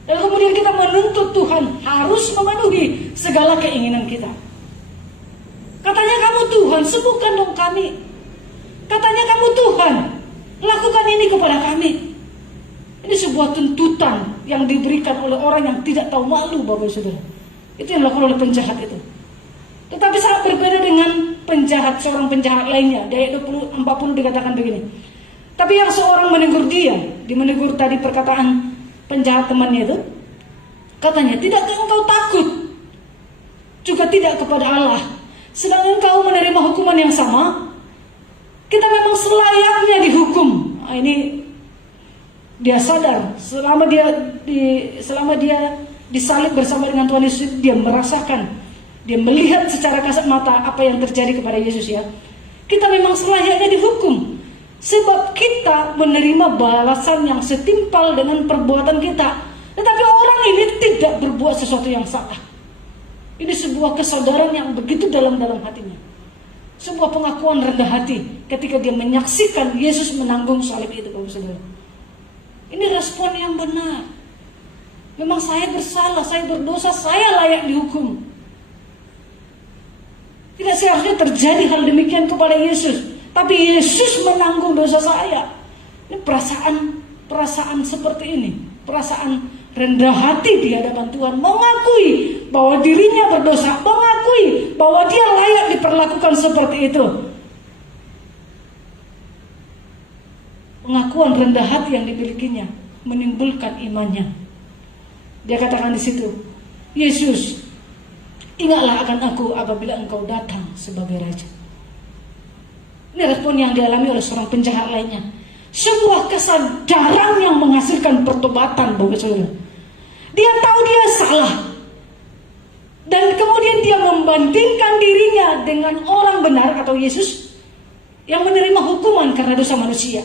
Dan kemudian kita menuntut Tuhan harus memenuhi segala keinginan kita. Katanya kamu Tuhan, sembuhkan dong kami. Katanya kamu Tuhan, lakukan ini kepada kami. Ini sebuah tuntutan yang diberikan oleh orang yang tidak tahu malu, Bapak Saudara. Itu yang dilakukan oleh penjahat itu. Tetapi sangat berbeda dengan penjahat, seorang penjahat lainnya. Di ayat 40 dikatakan begini. Tapi yang seorang menegur dia, menegur tadi perkataan penjahat temannya itu, katanya, tidakkah engkau takut? Juga tidak kepada Allah. Sedang engkau menerima hukuman yang sama. Kita memang selayaknya dihukum. Nah, ini dia sadar selama dia disalib bersama dengan Tuhan Yesus, dia merasakan, dia melihat secara kasat mata apa yang terjadi kepada Yesus ya. Kita memang selayaknya dihukum. Sebab kita menerima balasan yang setimpal dengan perbuatan kita. Tetapi orang ini tidak berbuat sesuatu yang salah. Ini sebuah kesadaran yang begitu dalam-dalam hatinya. Sebuah pengakuan rendah hati ketika dia menyaksikan Yesus menanggung salib itu, Bapak Saudara. Ini respon yang benar. Memang saya bersalah, saya berdosa, saya layak dihukum. Tidak seharusnya terjadi hal demikian kepada Yesus. Tapi Yesus menanggung dosa saya. Ini perasaan seperti ini. Perasaan rendah hati di hadapan Tuhan. Mengakui bahwa dirinya berdosa. Mengakui bahwa dia layak diperlakukan seperti itu. Pengakuan rendah hati yang dimilikinya menimbulkan imannya. Dia katakan di situ, Yesus, ingatlah akan aku apabila engkau datang sebagai Raja. Ini respon yang dialami oleh seorang penjahat lainnya. Sebuah kesadaran yang menghasilkan pertobatan, Bapak Saudara. Dia tahu dia salah. Dan kemudian dia membandingkan dirinya dengan orang benar atau Yesus yang menerima hukuman karena dosa manusia.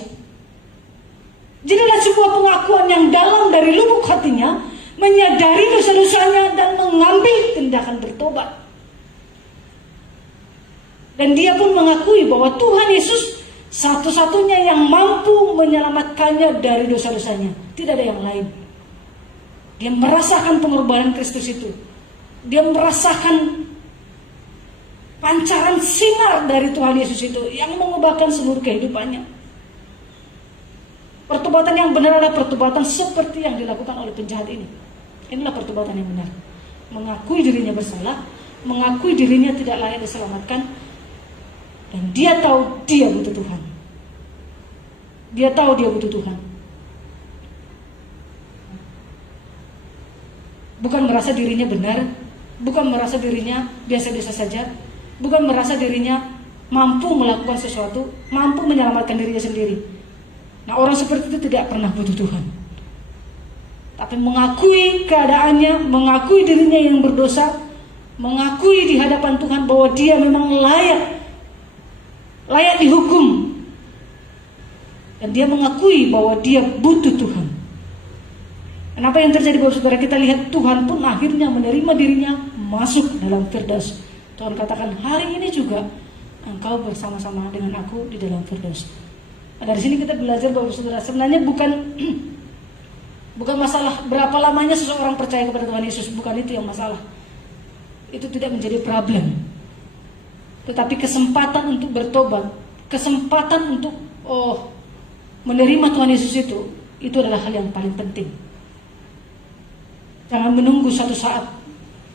Jadilah sebuah pengakuan yang dalam dari lubuk hatinya, menyadari dosa-dosanya dan mengambil tindakan bertobat. Dan dia pun mengakui bahwa Tuhan Yesus satu-satunya yang mampu menyelamatkannya dari dosa-dosanya. Tidak ada yang lain. Dia merasakan pengorbanan Kristus itu. Dia merasakan pancaran sinar dari Tuhan Yesus itu yang mengubahkan seluruh kehidupannya. Pertobatan yang benar adalah pertobatan seperti yang dilakukan oleh penjahat ini. Inilah pertobatan yang benar. Mengakui dirinya bersalah, mengakui dirinya tidak layak diselamatkan, dan dia tahu dia butuh Tuhan. Dia tahu dia butuh Tuhan. Bukan merasa dirinya benar, bukan merasa dirinya biasa-biasa saja, bukan merasa dirinya mampu melakukan sesuatu, mampu menyelamatkan dirinya sendiri. Nah, orang seperti itu tidak pernah butuh Tuhan, tapi mengakui keadaannya, mengakui dirinya yang berdosa, mengakui di hadapan Tuhan bahwa dia memang layak dihukum, dan dia mengakui bahwa dia butuh Tuhan. Kenapa yang terjadi Bapak Saudara? Kita lihat Tuhan pun akhirnya menerima dirinya masuk dalam Firdaus. Tuhan katakan, hari ini juga engkau bersama-sama dengan aku di dalam Firdaus. Nah, dari sini kita belajar Bapak Saudara, sebenarnya bukan masalah berapa lamanya seseorang percaya kepada Tuhan Yesus, bukan itu yang masalah. Itu tidak menjadi problem. Tetapi kesempatan untuk bertobat, kesempatan untuk menerima Tuhan Yesus itu adalah hal yang paling penting. Jangan menunggu satu saat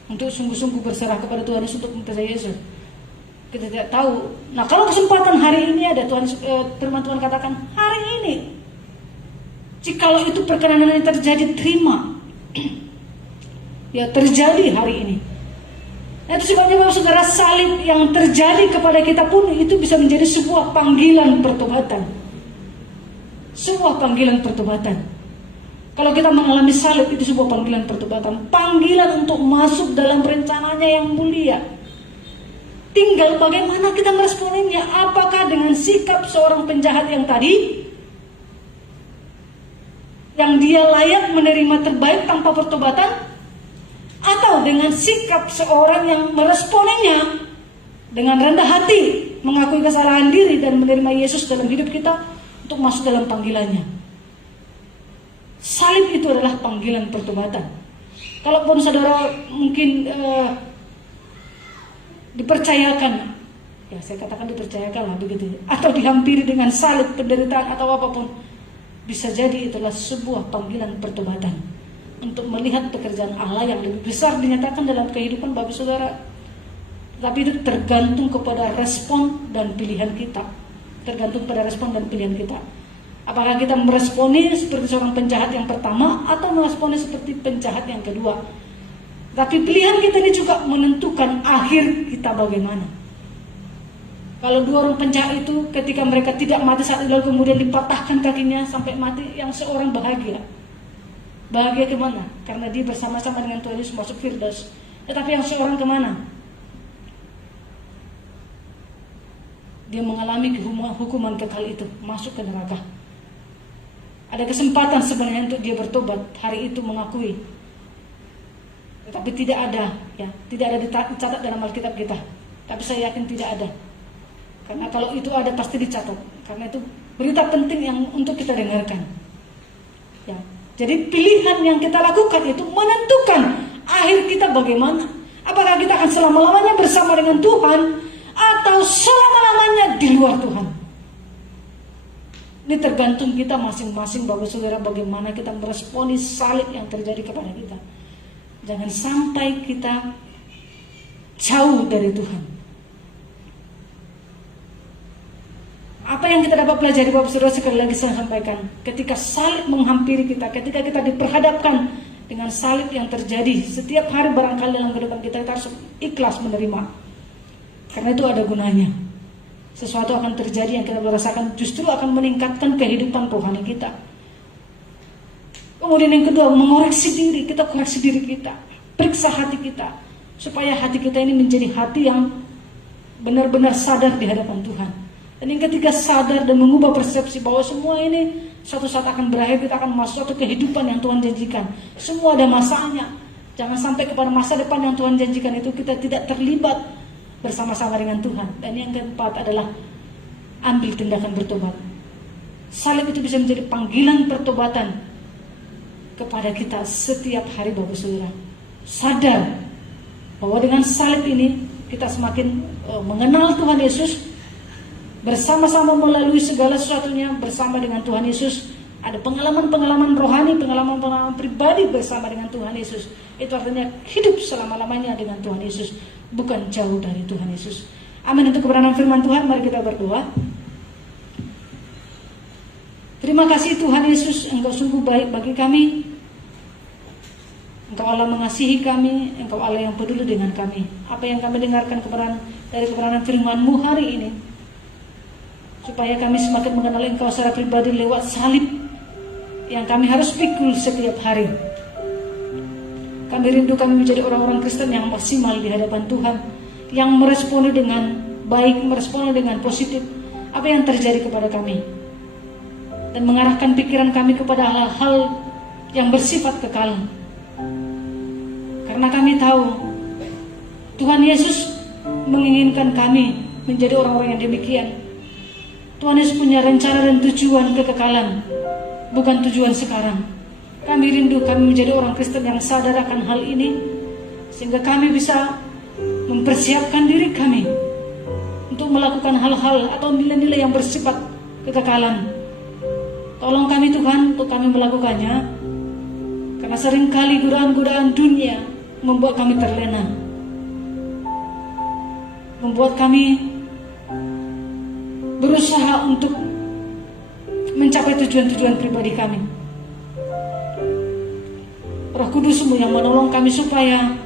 untuk sungguh-sungguh berserah kepada Tuhan Yesus untuk mempercayai Yesus. Kita tidak tahu. Nah, kalau kesempatan hari ini ada, firman Tuhan katakan hari ini, jikalau itu perkenanan yang terjadi, terima. Ya, terjadi hari ini. Nah, itu sebabnya Bapak Saudara, salib yang terjadi kepada kita pun itu bisa menjadi sebuah panggilan pertobatan. Sebuah panggilan pertobatan. Kalau kita mengalami salib, itu sebuah panggilan pertobatan, panggilan untuk masuk dalam rencananya yang mulia. Tinggal bagaimana kita meresponinya. Apakah dengan sikap seorang penjahat yang tadi, yang dia layak menerima terbaik tanpa pertobatan, atau dengan sikap seorang yang meresponinya dengan rendah hati, mengakui kesalahan diri dan menerima Yesus dalam hidup kita untuk masuk dalam panggilannya. Salib itu adalah panggilan pertobatan. Kalaupun saudara mungkin dipercayakan, ya saya katakan dipercayakan lah begitu, atau dihampiri dengan salib, penderitaan atau apapun, bisa jadi itulah sebuah panggilan pertobatan untuk melihat pekerjaan Allah yang lebih besar dinyatakan dalam kehidupan Bapak Saudara. Tapi itu tergantung kepada respon dan pilihan kita. Tergantung pada respon dan pilihan kita. Apakah kita meresponi seperti seorang penjahat yang pertama atau meresponi seperti penjahat yang kedua. Tapi pilihan kita ini juga menentukan akhir kita bagaimana. Kalau dua orang penjahat itu ketika mereka tidak mati saat itu, lalu kemudian dipatahkan kakinya sampai mati, yang seorang bahagia. Bahagia kemana? Karena dia bersama-sama dengan Tuhan Yesus masuk Firdaus. Tetapi yang seorang kemana? Dia mengalami hukuman kekal itu, masuk ke neraka. Ada kesempatan sebenarnya untuk dia bertobat, hari itu mengakui. Tetapi tidak ada dicatat dalam Alkitab kita. Tapi saya yakin tidak ada. Karena kalau itu ada pasti dicatat. Karena itu berita penting yang untuk kita dengarkan. Ya. Jadi pilihan yang kita lakukan itu menentukan akhir kita bagaimana. Apakah kita akan selama-lamanya bersama dengan Tuhan atau selama-lamanya di luar Tuhan. Ini tergantung kita masing-masing Bapak Saudara, bagaimana kita meresponi salib yang terjadi kepada kita. Jangan sampai kita jauh dari Tuhan. Apa yang kita dapat pelajari Bapak Saudara, sekali lagi saya sampaikan, ketika salib menghampiri kita, ketika kita diperhadapkan dengan salib yang terjadi setiap hari barangkali dalam kehidupan kita, kita harus ikhlas menerima. Karena itu ada gunanya. Sesuatu akan terjadi yang kita rasakan justru akan meningkatkan kehidupan rohani kita. Kemudian yang kedua, mengoreksi diri. Kita koreksi diri kita, periksa hati kita, supaya hati kita ini menjadi hati yang benar-benar sadar di hadapan Tuhan. Dan yang ketiga, sadar dan mengubah persepsi bahwa semua ini suatu saat akan berakhir. Kita akan masuk suatu kehidupan yang Tuhan janjikan. Semua ada masanya. Jangan sampai kepada masa depan yang Tuhan janjikan itu kita tidak terlibat bersama-sama dengan Tuhan. Dan yang keempat adalah ambil tindakan bertobat. Salib itu bisa menjadi panggilan pertobatan kepada kita setiap hari Bapak Saudara. Sadar bahwa dengan salib ini kita semakin mengenal Tuhan Yesus, bersama-sama melalui segala sesuatunya bersama dengan Tuhan Yesus. Ada pengalaman-pengalaman rohani, pengalaman-pengalaman pribadi bersama dengan Tuhan Yesus. Itu artinya hidup selama-lamanya dengan Tuhan Yesus, bukan jauh dari Tuhan Yesus. Amin. Untuk kebenaran firman Tuhan, mari kita berdoa. Terima kasih Tuhan Yesus, Engkau sungguh baik bagi kami. Engkau Allah mengasihi kami, Engkau Allah yang peduli dengan kami. Apa yang kami dengarkan dari kebenaran firman-Mu hari ini, supaya kami semakin mengenal Engkau secara pribadi lewat salib yang kami harus pikul setiap hari. Kami rindu kami menjadi orang-orang Kristen yang maksimal di hadapan Tuhan, yang meresponi dengan baik, meresponi dengan positif apa yang terjadi kepada kami, dan mengarahkan pikiran kami kepada hal-hal yang bersifat kekal. Karena kami tahu Tuhan Yesus menginginkan kami menjadi orang-orang yang demikian. Tuhan Yesus punya rencana dan tujuan kekekalan, bukan tujuan sekarang. Kami rindu kami menjadi orang Kristen yang sadar akan hal ini, sehingga kami bisa mempersiapkan diri kami untuk melakukan hal-hal atau nilai-nilai yang bersifat kekekalan. Tolong kami Tuhan untuk kami melakukannya, karena seringkali godaan-godaan dunia membuat kami terlena, membuat kami berusaha untuk mencapai tujuan-tujuan pribadi kami. Roh Kudus-Mu yang menolong kami supaya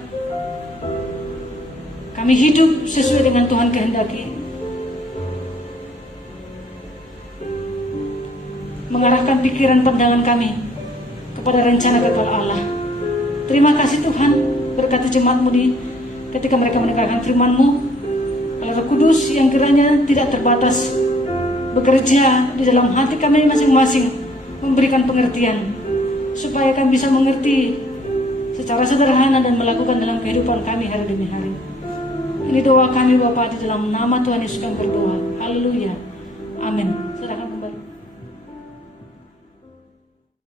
kami hidup sesuai dengan Tuhan kehendaki, mengarahkan pikiran pandangan kami kepada rencana kekal Allah. Terima kasih Tuhan, berkati jemaat-Mu ketika mereka mendengarkan firman-Mu. Roh Kudus yang kiranya tidak terbatas bekerja di dalam hati kami masing-masing, memberikan pengertian supaya kami bisa mengerti secara sederhana dan melakukan dalam kehidupan kami hari demi hari. Ini doa kami Bapa, di dalam nama Tuhan Yesus kami berdoa. Haleluya. Amin.